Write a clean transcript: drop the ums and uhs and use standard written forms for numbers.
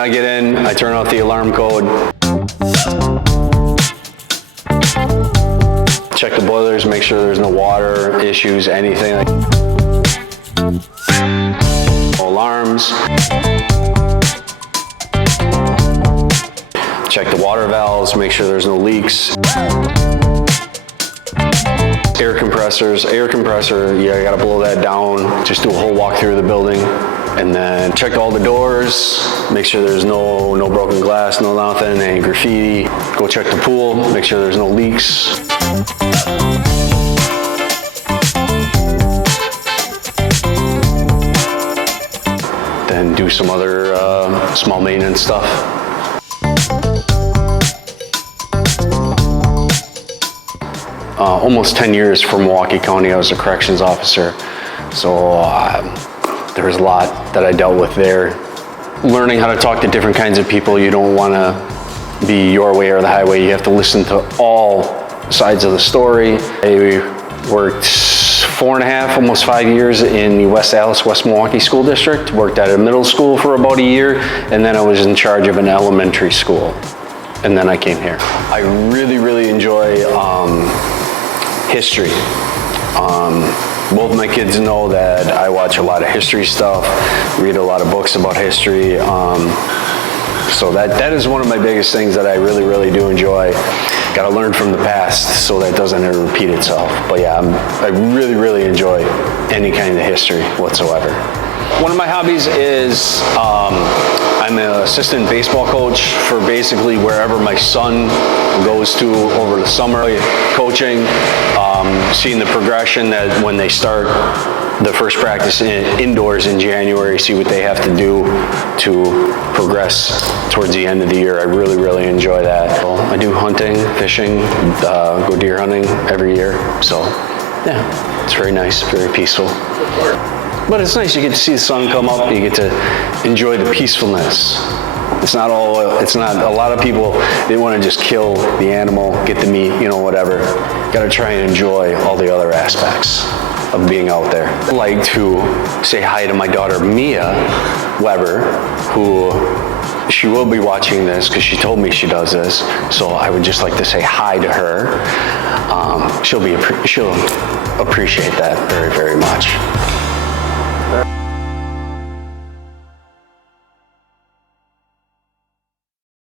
I get in, I turn off the alarm code. Check the boilers, make sure there's no water issues, anything. No alarms. Check the water valves, make sure there's no leaks. Air compressor, yeah, I gotta blow that down. Just do a whole walk through the building. And then check all the doors, make sure there's no broken glass, no nothing, any graffiti. Go check the pool, make sure there's no leaks. Then do some other small maintenance stuff. Almost 10 years for Milwaukee County, I was a corrections officer. So there was a lot that I dealt with there. Learning how to talk to different kinds of people. You don't want to be your way or the highway. You have to listen to all sides of the story. I worked 4.5, almost 5 years in the West Allis, West Milwaukee School District. Worked at a middle school for about a year, and then I was in charge of an elementary school. And then I came here. I really enjoy history. Both my kids know that I watch a lot of history stuff, read a lot of books about history. So that is one of my biggest things that I really do enjoy. Got to learn from the past so that doesn't ever repeat itself. But yeah, I really enjoy any kind of history whatsoever. One of my hobbies is I'm an assistant baseball coach for basically wherever my son goes to over the summer. Coaching, seeing the progression that when they start the first practice indoors in January, see what they have to do to progress towards the end of the year. I really enjoy that. I do hunting, fishing, go deer hunting every year. So yeah, it's very nice, very peaceful. But it's nice, you get to see the sun come up, you get to enjoy the peacefulness. It's not a lot of people, they want to just kill the animal, get the meat, whatever. Got to try and enjoy all the other aspects of being out there. I'd like to say hi to my daughter, Mia Weber, who she will be watching this because she told me she does this. So I would just like to say hi to her. She'll appreciate that very much.